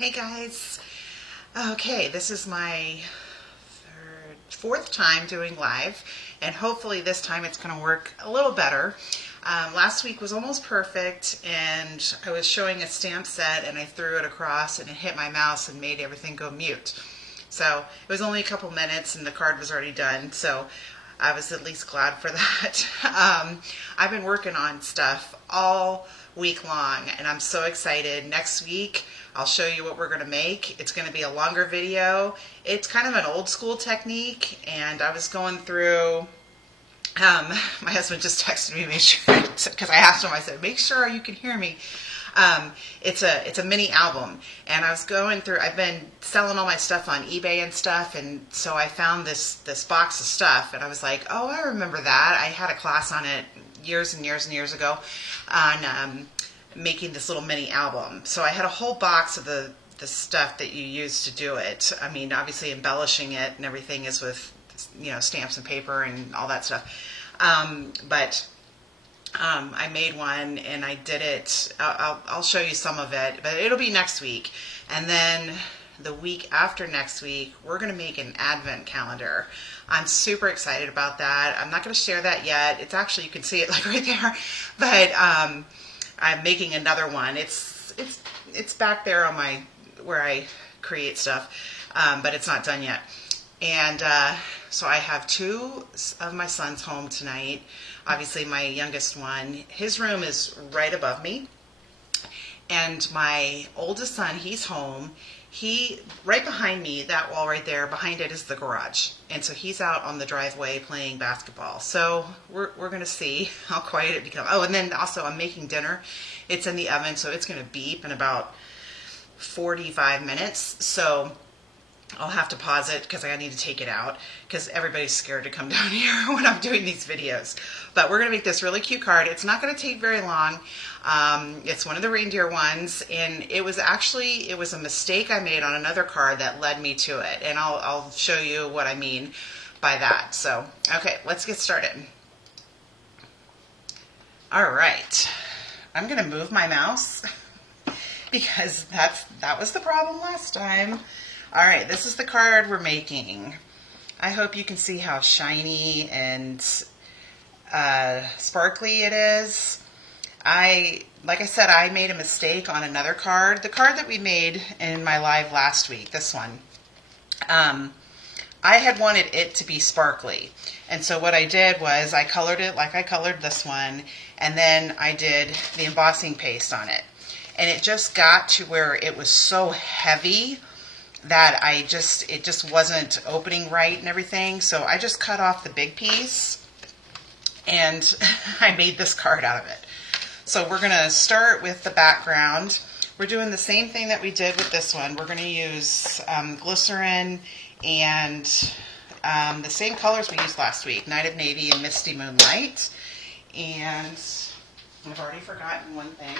Hey guys. Okay, this is my fourth time doing live, and hopefully this time it's going to work a little better. Last week was almost perfect, and I was showing a stamp set and I threw it across and it hit my mouse and made everything go mute. So it was only a couple minutes and the card was already done, so I was at least glad for that. I've been working on stuff all week long and I'm so excited. Next week I'll show you what we're going to make. It's going to be a longer video. It's kind of an old school technique, and I was going through my husband just texted me, make sure, because I asked him, I said, make sure you can hear me. It's a mini album, and I was going through, I've been selling all my stuff on eBay and stuff, and so I found this box of stuff, and I was like, oh, I remember that. I had a class on it years and years and years ago on making this little mini album. So I had a whole box of the stuff that you use to do it. I mean, obviously embellishing it and everything is with, stamps and paper and all that stuff. But I made one and I did it. I'll show you some of it, but it'll be next week. And then the week after next week, we're going to make an advent calendar. I'm super excited about that. I'm not going to share that yet. It's actually, you can see it like right there, but I'm making another one. It's back there on my, where I create stuff, but it's not done yet. And so I have two of my sons home tonight. Obviously my youngest one, his room is right above me. And my oldest son, he's home. Right behind me, that wall right there, behind it is the garage. And so he's out on the driveway playing basketball. So we're going to see how quiet it becomes. Oh, and then also I'm making dinner. It's in the oven, so it's going to beep in about 45 minutes. So I'll have to pause it because I need to take it out because everybody's scared to come down here when I'm doing these videos. But we're going to make this really cute card. It's not going to take very long. It's one of the reindeer ones, and it was a mistake I made on another card that led me to it, and I'll show you what I mean by that. So, okay, let's get started. All right, I'm going to move my mouse because that was the problem last time. All right, this is the card we're making. I hope you can see how shiny and sparkly it is. Like I said, I made a mistake on another card. The card that we made in my live last week, this one, I had wanted it to be sparkly. And so what I did was I colored it like I colored this one, and then I did the embossing paste on it. And it just got to where it was so heavy that it just wasn't opening right and everything. So I just cut off the big piece and I made this card out of it. So we're going to start with the background. We're doing the same thing that we did with this one. We're going to use glycerin and the same colors we used last week, Night of Navy and Misty Moonlight. And I've already forgotten one thing.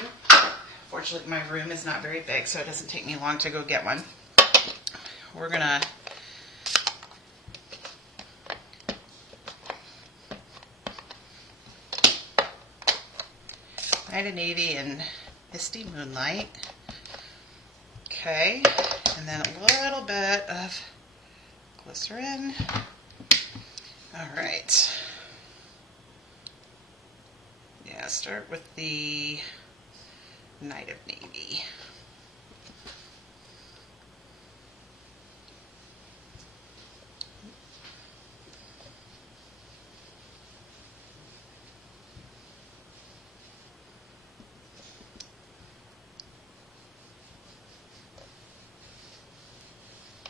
Fortunately, my room is not very big, so it doesn't take me long to go get one. We're going to Night of Navy and Misty Moonlight. Okay, and then a little bit of glycerin. All right. Yeah, start with the Night of Navy.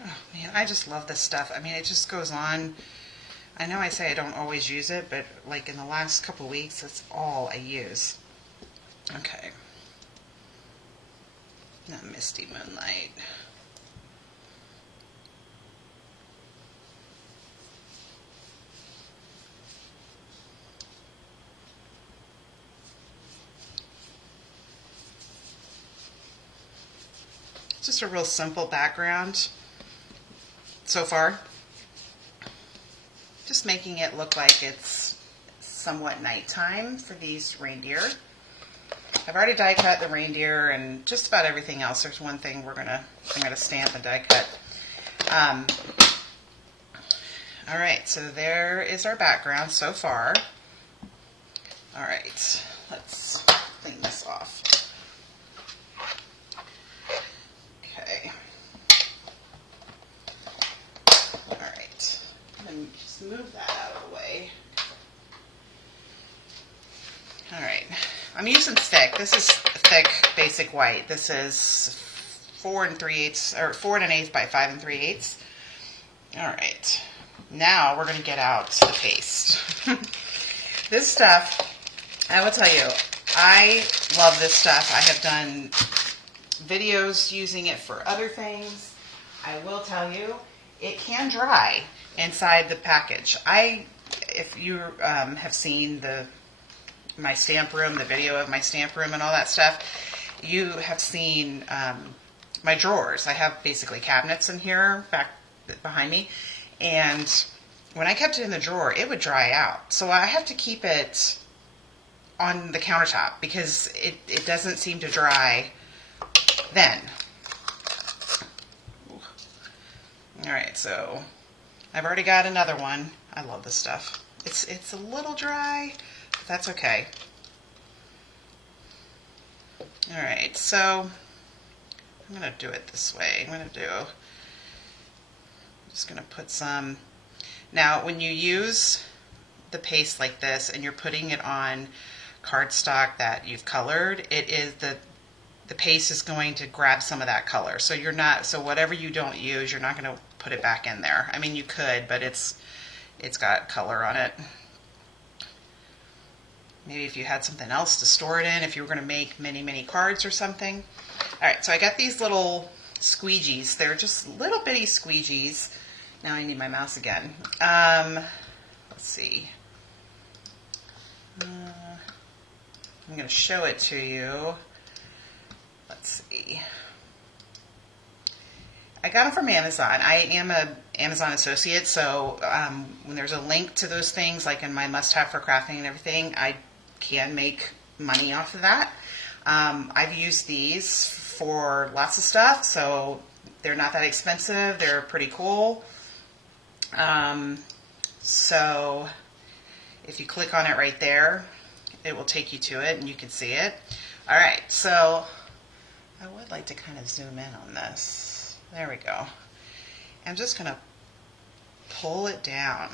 Oh man, I just love this stuff. I mean, it just goes on. I know I say I don't always use it, but like in the last couple weeks, that's all I use. Okay. Now Misty Moonlight. Just a real simple background so far. Just making it look like it's somewhat nighttime for these reindeer. I've already die cut the reindeer and just about everything else. There's one thing I'm gonna stamp and die cut. All right, so there is our background so far. All right, let's clean this off. Okay. All right, and just move that out of the way. All right, I'm using thick. This is thick basic white. This is 4 3/8 or 4 1/8 by 5 3/8. All right, now we're gonna get out the paste. This stuff, I will tell you, I love this stuff. I have done videos using it for other things. I will tell you, it can dry inside the package. If you have seen my stamp room, the video of my stamp room and all that stuff, you have seen my drawers. I have basically cabinets in here back behind me, and when I kept it in the drawer, it would dry out. So I have to keep it on the countertop because it doesn't seem to dry then. All right, so I've already got another one. I love this stuff. It's a little dry, but that's okay. All right, so I'm gonna do it this way. I'm just gonna put some. Now, when you use the paste like this and you're putting it on cardstock that you've colored, it is the paste is going to grab some of that color. So so whatever you don't use, you're not going to put it back in there. I mean, you could, but it's got color on it. Maybe if you had something else to store it in, if you were going to make many cards or something. All right, so I got these little squeegees. They're just little bitty squeegees. Now I need my mouse again. Let's see. I'm going to show it to you. Let's see. I got them from Amazon. I am a Amazon associate, so when there's a link to those things, like in my must-have for crafting and everything, I can make money off of that. I've used these for lots of stuff, so they're not that expensive. They're pretty cool. So if you click on it right there, it will take you to it and you can see it. All right, so I would like to kind of zoom in on this. There we go. I'm just going to pull it down.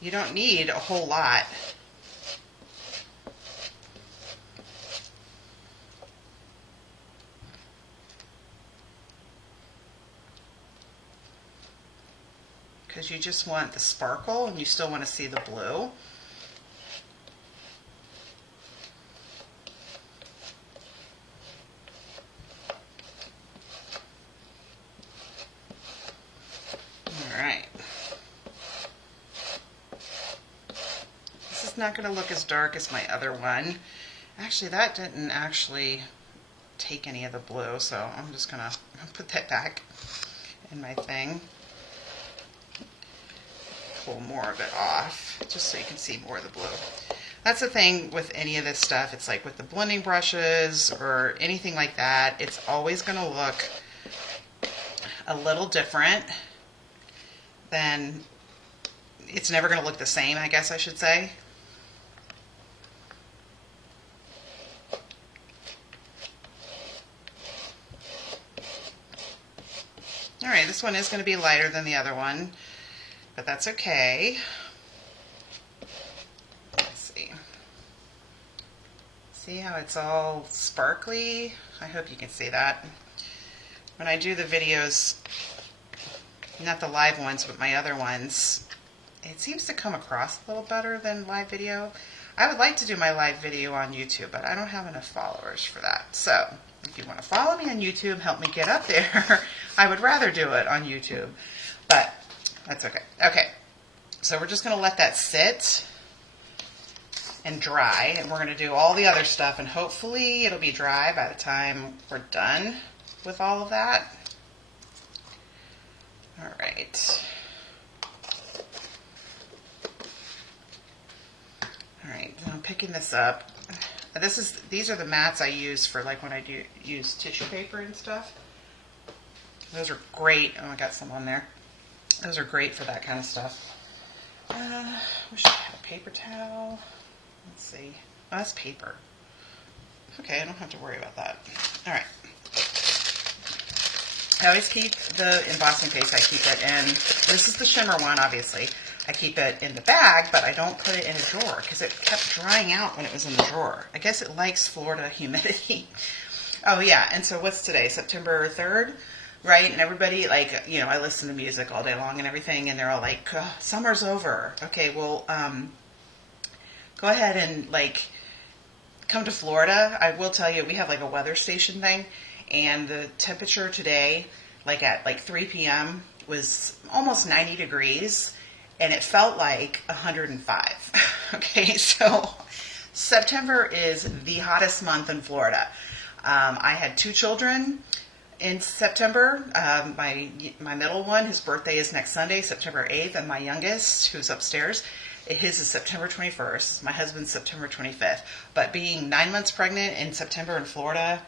You don't need a whole lot. Because you just want the sparkle and you still want to see the blue. Not going to look as dark as my other one. Actually, that didn't actually take any of the blue, so I'm just going to put that back in my thing. Pull more of it off, just so you can see more of the blue. That's the thing with any of this stuff. It's like with the blending brushes or anything like that, it's always going to look a little different than, it's never going to look the same, I guess I should say. All right, this one is going to be lighter than the other one, but that's okay. Let's see. See how it's all sparkly? I hope you can see that. When I do the videos, not the live ones, but my other ones, it seems to come across a little better than live video. I would like to do my live video on YouTube, but I don't have enough followers for that. So if you want to follow me on YouTube, help me get up there. I would rather do it on YouTube, but that's okay. Okay, so we're just going to let that sit and dry, and we're going to do all the other stuff, and hopefully it'll be dry by the time we're done with all of that. All right. All picking this up. These are the mats I use for like when I do use tissue paper and stuff. Those are great. Oh, I got some on there. Those are great for that kind of stuff. Wish I had a paper towel. Let's see. Oh, that's paper. Okay, I don't have to worry about that. All right. I always keep the embossing paste. I keep it in. This is the shimmer one, obviously. I keep it in the bag, but I don't put it in a drawer because it kept drying out when it was in the drawer. I guess it likes Florida humidity. Oh, yeah. And so what's today? September 3rd? Right? And everybody, like, you know, I listen to music all day long and everything, and they're all like, summer's over. Okay, well, go ahead and, like, come to Florida. I will tell you, we have, like, a weather station thing, and the temperature today, like, at, like, 3 p.m. was almost 90 degrees, and it felt like 105. Okay, so September is the hottest month in Florida. I had 2 children in September. My middle one, his birthday is next Sunday, September 8th, and my youngest, who's upstairs, his is September 21st. My husband's September 25th. But being 9 months pregnant in September in Florida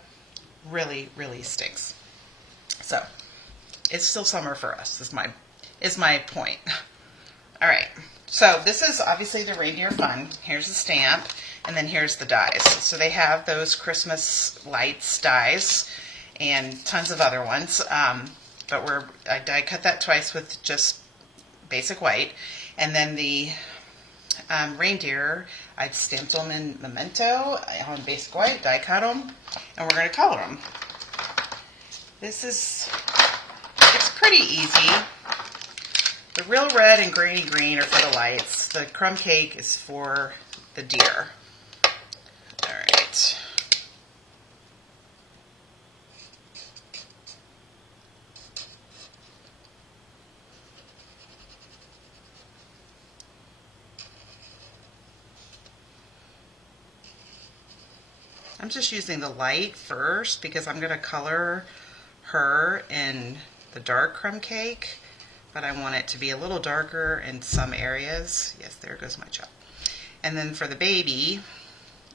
really, really stinks. So it's still summer for us, is my point. All right. So this is obviously the Reindeer Fun. Here's the stamp, and then here's the dies. So they have those Christmas lights dies and tons of other ones. But I die cut that twice with just basic white. And then the reindeer, I've stamped them in Memento on basic white, die cut them, and we're going to color them. It's pretty easy. The real red and grainy green are for the lights. The crumb cake is for the deer. All right. I'm just using the light first because I'm going to color her in the dark crumb cake, but I want it to be a little darker in some areas. Yes, there goes my chop. And then for the baby,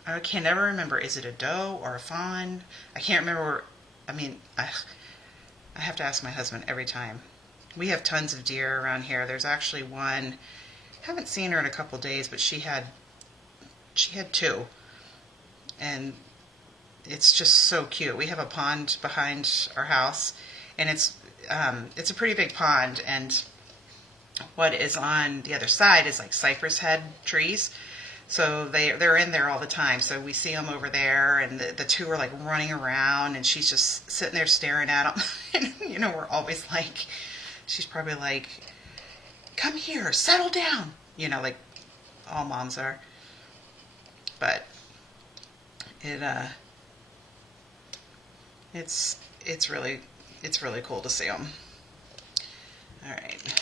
I can never remember, is it a doe or a fawn? I can't remember. I mean, I have to ask my husband every time. We have tons of deer around here. There's actually one, haven't seen her in a couple days, but she had 2. And it's just so cute. We have a pond behind our house, and it's a pretty big pond, and what is on the other side is like cypress head trees. So they're in there all the time. So we see them over there, and the 2 are like running around, and she's just sitting there staring at them. And, you know, we're always like, she's probably like, come here, settle down. You know, like all moms are. But it's really cool to see them. All right.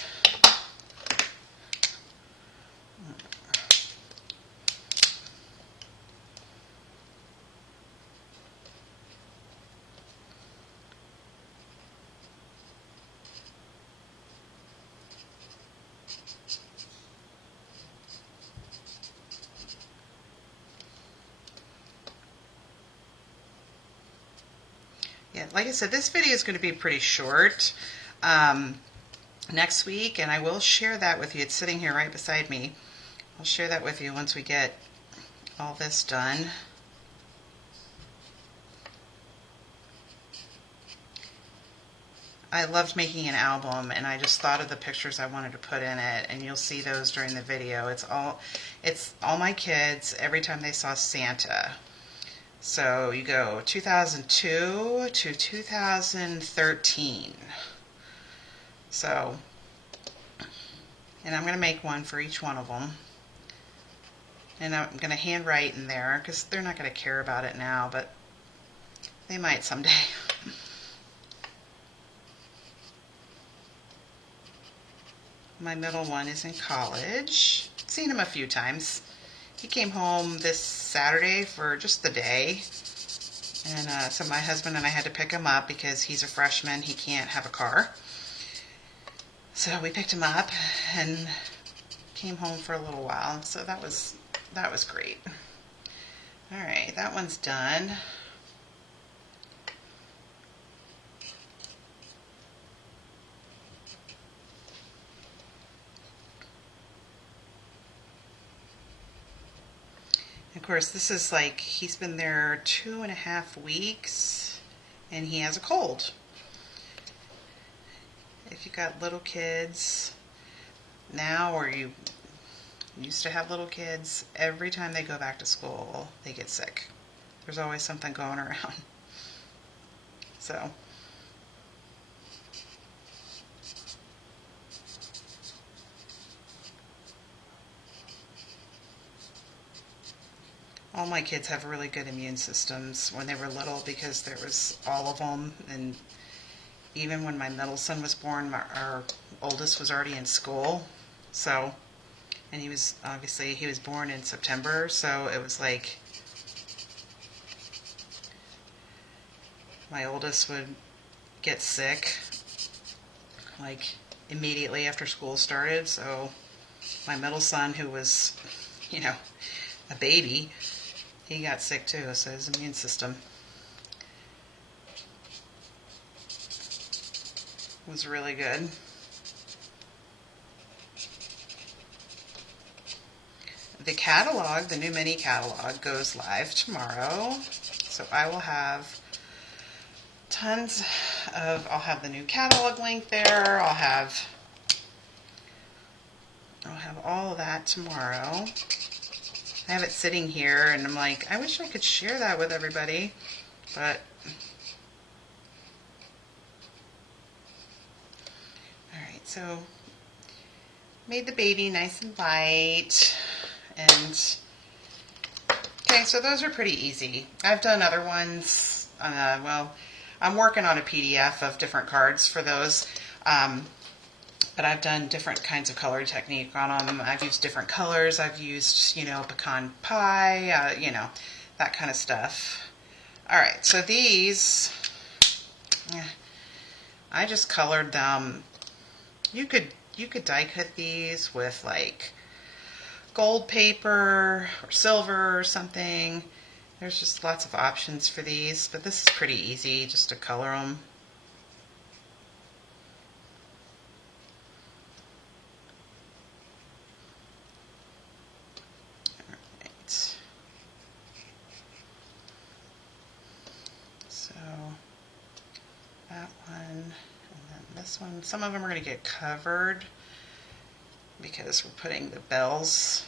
Yeah, like I said, this video is going to be pretty short next week, and I will share that with you. It's sitting here right beside me. I'll share that with you once we get all this done. I loved making an album, and I just thought of the pictures I wanted to put in it, and you'll see those during the video. It's all my kids every time they saw Santa. So you go 2002 to 2013. So, and I'm going to make one for each one of them. And I'm going to handwrite in there because they're not going to care about it now, but they might someday. My middle one is in college. Seen him a few times. He came home this Saturday for just the day, and so my husband and I had to pick him up because he's a freshman. He can't have a car. So we picked him up, and came home for a little while, so that was great. All right, that one's done. Of course, this is like, he's been there 2.5 weeks and he has a cold. If you've got little kids now, or you used to have little kids, every time they go back to school, they get sick. There's always something going around. So, all my kids have really good immune systems when they were little because there was all of them. And even when my middle son was born, our oldest was already in school. So, and he was born in September, so it was like my oldest would get sick like immediately after school started. So my middle son, who was, a baby, he got sick too. So his immune system was really good. The catalog, the new mini catalog, goes live tomorrow. So I will have I'll have the new catalog link there. I'll have all of that tomorrow. I have it sitting here and I'm like, I wish I could share that with everybody, but alright, so made the baby nice and light, and okay, so those are pretty easy. I've done other ones. Well, I'm working on a PDF of different cards for those, but I've done different kinds of color technique on them. I've used different colors. I've used, pecan pie, that kind of stuff. All right, so these, I just colored them. You could die cut these with like gold paper or silver or something. There's just lots of options for these, but this is pretty easy just to color them. Alright. So that one, and then this one. Some of them are going to get covered because we're putting the bells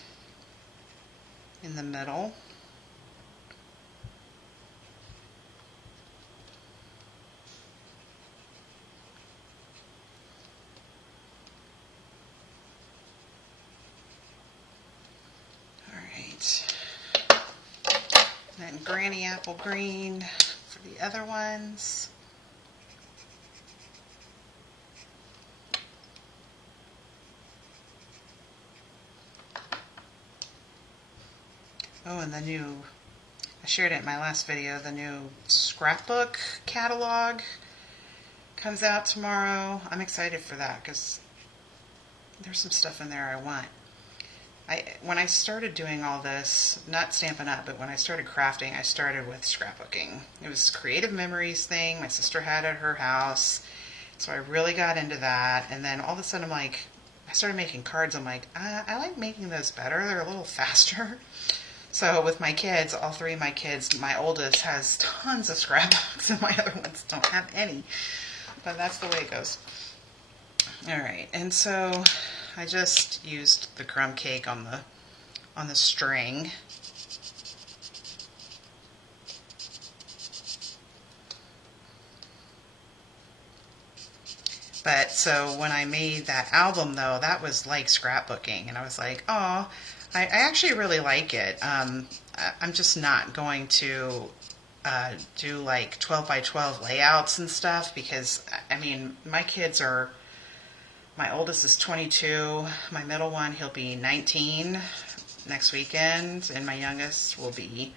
in the middle. And then Granny Apple Green for the other ones. Oh, and the new, I shared it in my last video, the new scrapbook catalog comes out tomorrow. I'm excited for that because there's some stuff in there I want. When I started doing all this, not Stampin' Up, but when I started crafting, I started with scrapbooking. It was a creative memories thing my sister had at her house, so I really got into that. And then all of a sudden I started making cards. I'm like, I like making those better. They're a little faster. So with my kids, all three of my kids, my oldest has tons of scrapbooks and my other ones don't have any. But that's the way it goes. All right, and so I just used the crumb cake on the string. But so when I made that album though, that was like scrapbooking, and I was like, oh, I actually really like it. I'm just not going to do like 12 by 12 layouts and stuff because, I mean, my oldest is 22, my middle one, he'll be 19 next weekend, and my youngest will be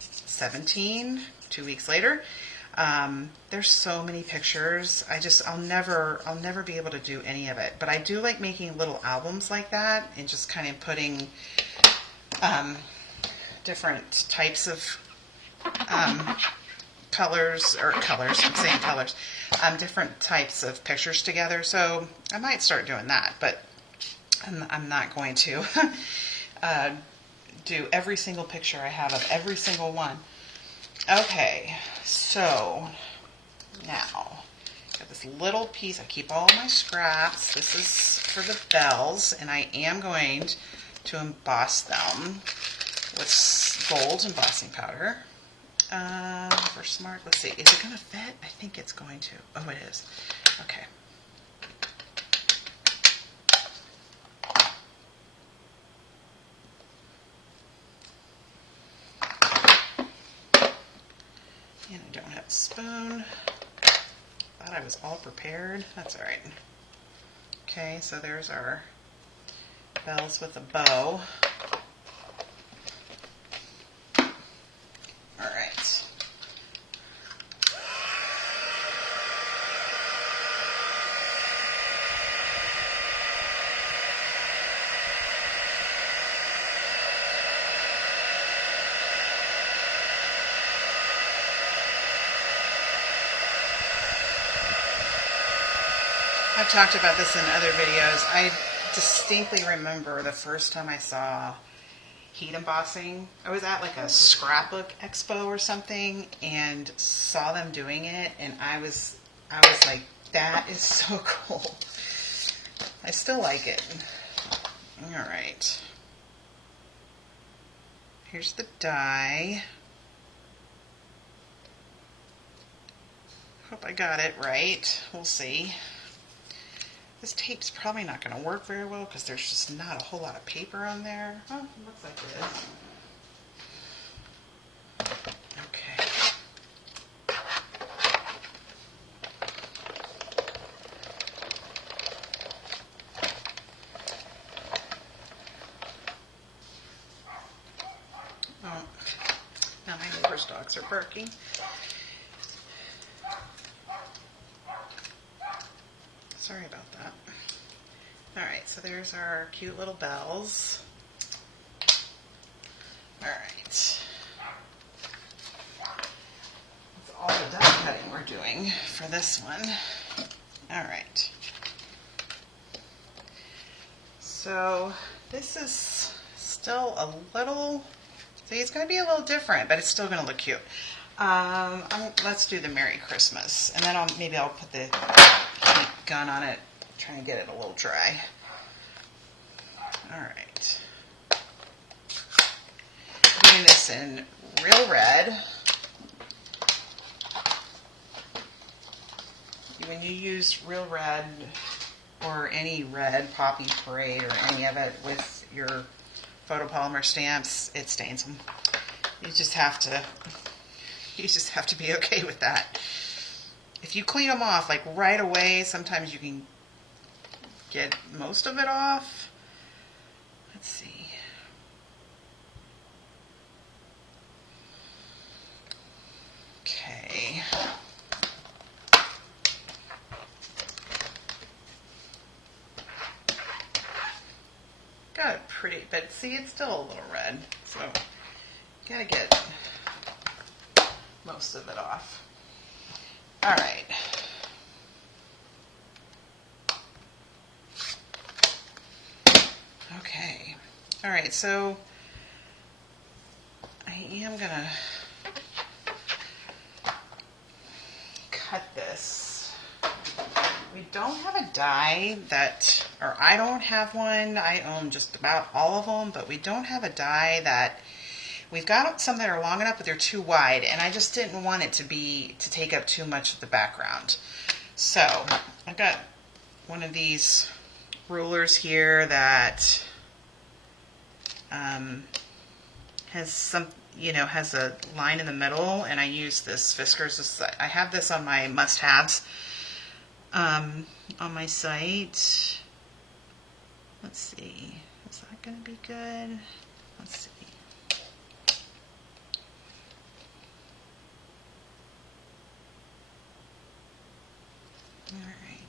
17 2 weeks later. There's so many pictures. I'll never be able to do any of it. But I do like making little albums like that and just kind of putting different types of colors, I'm saying colors, different types of pictures together. So I might start doing that, but I'm not going to do every single picture I have of every single one. Okay, so now got this little piece. I keep all my scraps. This is for the bells, and I am going to emboss them with gold embossing powder. For smart, let's see, is it going to fit? I think it's going to. Oh, it is. Okay. And I don't have a spoon. Thought I was all prepared. That's all right. Okay, so there's our bells with a bow. All right. I've talked about this in other videos. I distinctly remember the first time I saw heat embossing. I was at like a scrapbook expo or something and saw them doing it, and I was like, that is so cool. I still like it. All right. Here's the die. Hope I got it right. We'll see. This tape's probably not going to work very well because there's just not a whole lot of paper on there. Oh, it looks like it is. Okay. Oh, now my neighbor's dogs are barking. Sorry about that. All right, so there's our cute little bells. All right. That's all the die cutting we're doing for this one. All right. So this is still a little, see, it's going to be a little different, but it's still going to look cute. Let's do the Merry Christmas, and then maybe I'll put the heat gun on it, try and get it a little dry. All right. Doing this in real red. When you use real red or any red, Poppy Parade or any of it with your photopolymer stamps, it stains them. You just have to be okay with that. If you clean them off like right away, sometimes you can get most of it off. Let's see. Okay. Got it pretty, but see, it's still a little red, so gotta get most of it off. All right. Okay. All right, so I am gonna cut this. We don't have a die that, or I don't have one. I own just about all of them, but we don't have a die that, we've got some that are long enough, but they're too wide, and I just didn't want it to take up too much of the background. So I've got one of these rulers here that has some, has a line in the middle, and I use this Fiskars. I have this on my must-haves on my site. Let's see, is that going to be good? Let's see. All right.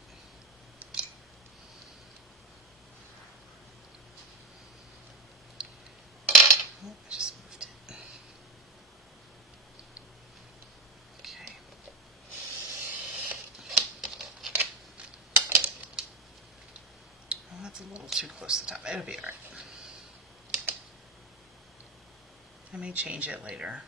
Oh, I just moved it. That's a little too close to the top. It'll be all right. I may change it later.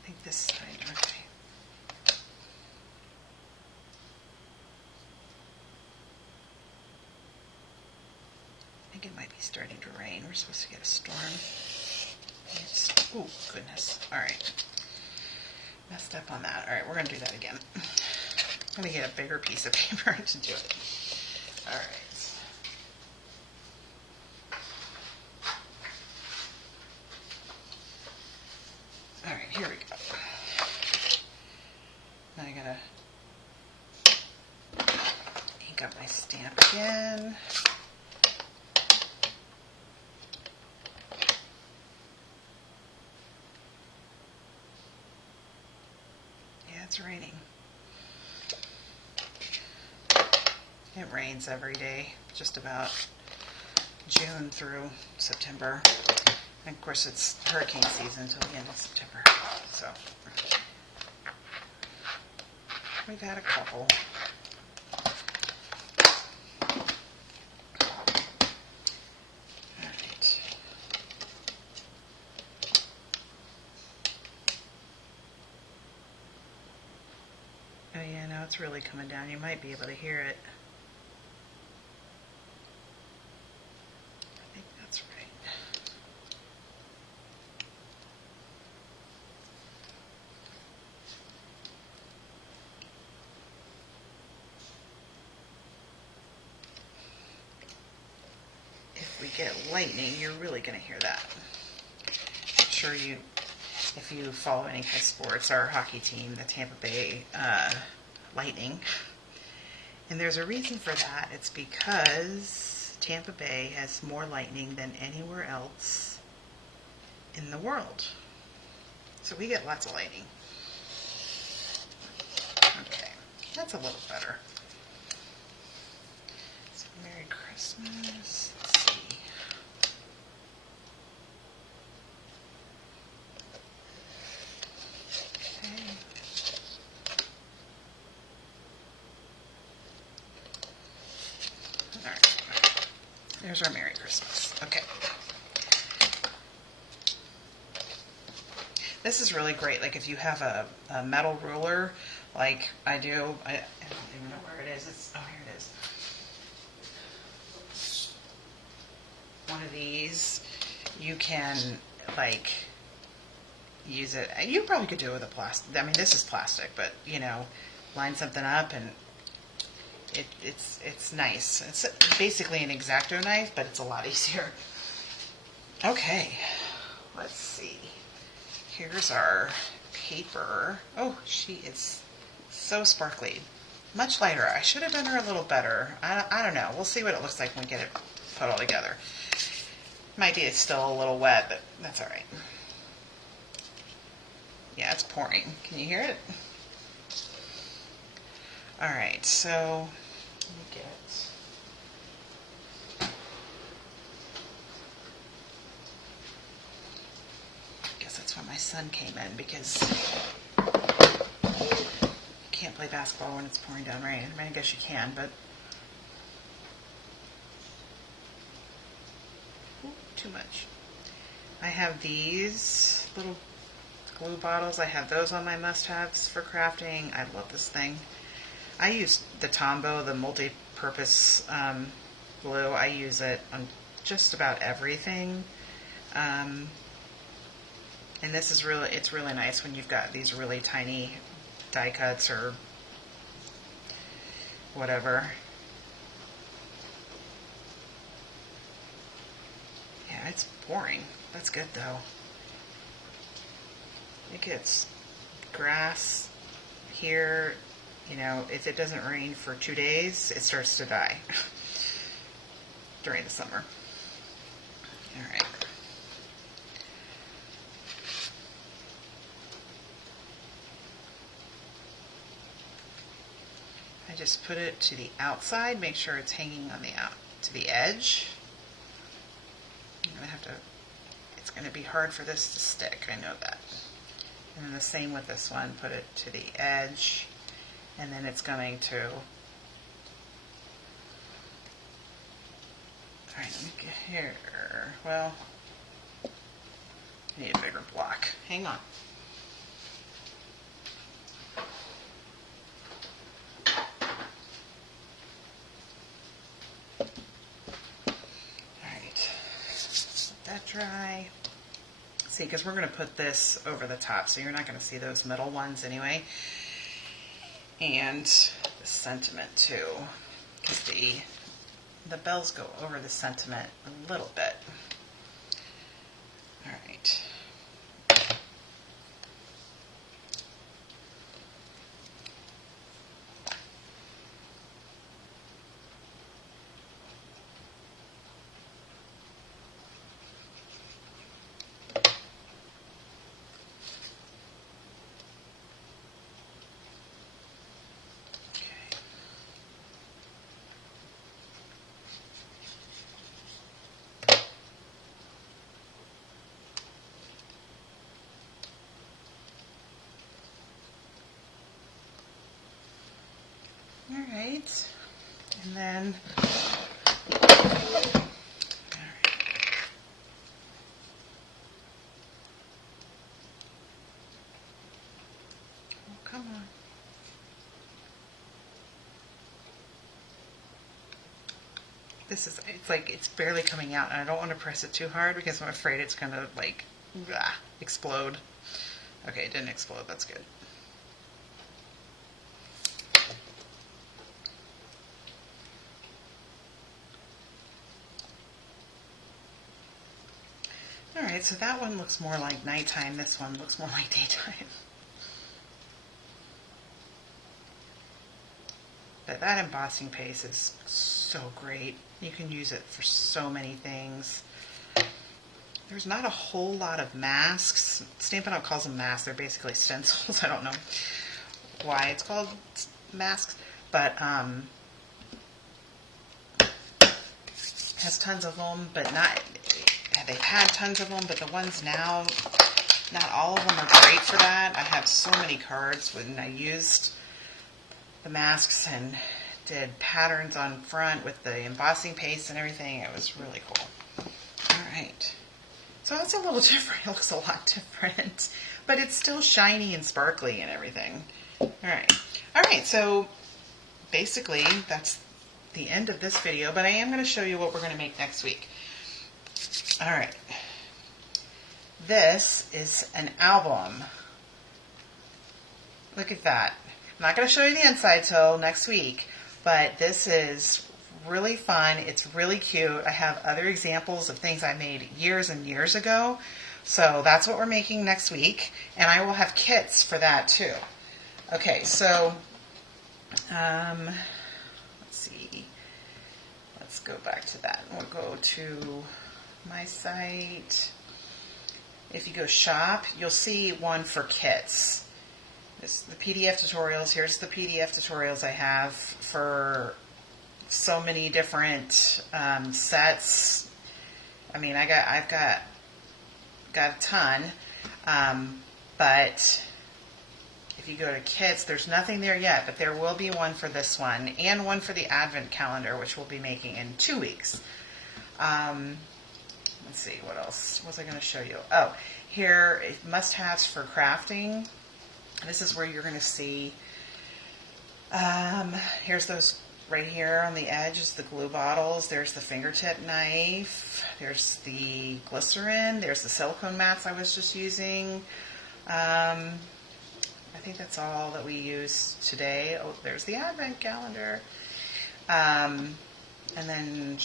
I think this side, okay. I think it might be starting to rain. We're supposed to get a storm. Oh, goodness. All right. Messed up on that. All right, we're going to do that again. I'm going to get a bigger piece of paper to do it. All right. All right, here we go. Now I got to ink up my stamp again. It's raining. It rains every day, just about June through September. And of course it's hurricane season until the end of September. So we've had a couple. Oh yeah, now it's really coming down. You might be able to hear it. I think that's right. If we get lightning, you're really going to hear that. I'm sure you, if you follow any kind of sports, our hockey team, the Tampa Bay Lightning. And there's a reason for that. It's because Tampa Bay has more lightning than anywhere else in the world. So we get lots of lightning. Okay, that's a little better. So Merry Christmas. Let's see. There's our Merry Christmas. Okay. This is really great. Like if you have a metal ruler, like I do, I don't even know where it is. Oh, here it is. One of these, you can like use it. You probably could do it with a plastic. I mean, this is plastic, but you know, line something up and it's nice. It's basically an X-Acto knife, but it's a lot easier. Okay, let's see. Here's our paper. Oh, she is so sparkly. Much lighter. I should have done her a little better. I don't know. We'll see what it looks like when we get it put all together. Might be still a little wet, but that's all right. Yeah, it's pouring. Can you hear it? All right, so let me get it. I guess that's when my son came in because you can't play basketball when it's pouring down rain. I mean, I guess you can, but too much. I have these little glue bottles. I have those on my must-haves for crafting. I love this thing. I use the Tombow, the multi-purpose glue. I use it on just about everything. And this is really, it's really nice when you've got these really tiny die cuts or whatever. Yeah, it's pouring. That's good though. It gets grass here. You know, if it doesn't rain for 2 days, it starts to die during the summer. All right. I just put it to the outside, make sure it's hanging on the to the edge. I'm gonna have to, it's going to be hard for this to stick. I know that. And then the same with this one. Put it to the edge, and then it's going to... All right, let me get here. Well, I need a bigger block. Hang on. That dry. See, because we're going to put this over the top, so you're not going to see those middle ones anyway. And the sentiment too, because the bells go over the sentiment a little bit. All right. All right, and then, all right. Oh, come on. This is, it's like, it's barely coming out, and I don't want to press it too hard because I'm afraid it's going to, like, explode. Okay, it didn't explode, that's good. Alright, so that one looks more like nighttime. This one looks more like daytime. But that embossing paste is so great. You can use it for so many things. There's not a whole lot of masks. Stampin' Up! Calls them masks. They're basically stencils. I don't know why it's called masks. But has tons of them, but not... They've had tons of them, but the ones now, not all of them are great for that. I have so many cards when I used the masks and did patterns on front with the embossing paste and everything. It was really cool. All right. So it's a little different. It looks a lot different, but it's still shiny and sparkly and everything. All right. All right, so basically that's the end of this video, but I am going to show you what we're going to make next week. All right, this is an album. Look at that. I'm not going to show you the inside till next week, but this is really fun. It's really cute. I have other examples of things I made years and years ago, so that's what we're making next week, and I will have kits for that too. Okay, so let's see. Let's go back to that. We'll go to my site. If you go shop, you'll see one for kits. This the PDF tutorials. Here's the PDF tutorials I have for so many different sets. I mean, I've got a ton, but if you go to kits, there's nothing there yet, but there will be one for this one and one for the Advent calendar, which we'll be making in 2 weeks. Let's see, what else was I going to show you? Oh, here, must-haves for crafting. This is where you're going to see, here's those right here on the edge is the glue bottles. There's the fingertip knife. There's the glycerin. There's the silicone mats I was just using. I think that's all that we use today. Oh, there's the Advent calendar. And then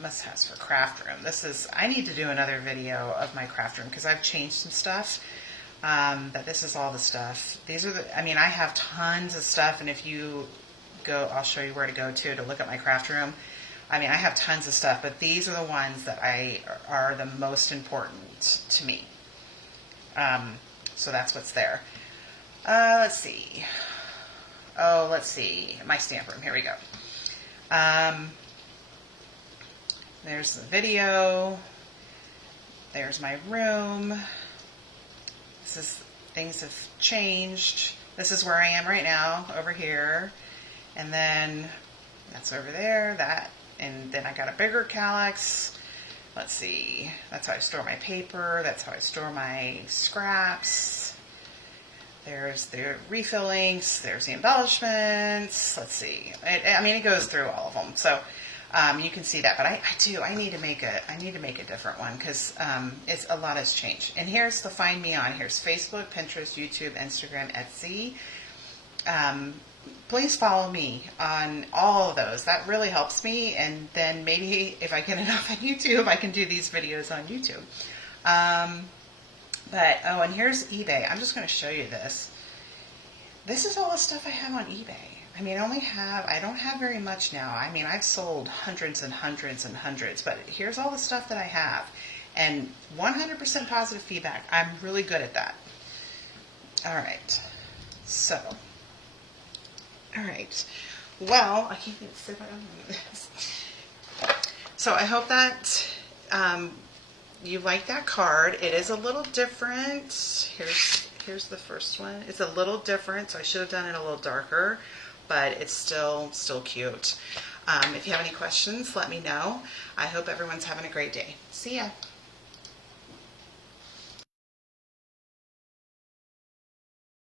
must-haves for craft room. This is, I need to do another video of my craft room because I've changed some stuff. But this is all the stuff. These are the, I mean, I have tons of stuff, and if you go, I'll show you where to go to look at my craft room. I mean, I have tons of stuff, but these are the ones that are the most important to me. So that's what's there. Let's see. Oh, let's see. My stamp room. Here we go. There's the video. There's my room. Things have changed. This is where I am right now, over here. And then that's over there, and then I got a bigger calyx. Let's see, that's how I store my paper, that's how I store my scraps. There's the refill inks, there's the embellishments. Let's see, it goes through all of them. So you can see that, but I need to make a different one because it's a lot has changed. And here's the find me on. Here's Facebook, Pinterest, YouTube, Instagram, Etsy. Please follow me on all of those. That really helps me. And then maybe if I get enough on YouTube, I can do these videos on YouTube. And here's eBay. I'm just going to show you this. This is all the stuff I have on eBay. I don't have very much now. I've sold hundreds and hundreds and hundreds, but here's all the stuff that I have. And 100% positive feedback. I'm really good at that. All right. Well, I can't even sit on this. So I hope that you like that card. It is a little different. Here's the first one. It's a little different, so I should have done it a little darker, but it's still cute. If you have any questions, let me know. I hope everyone's having a great day. See ya.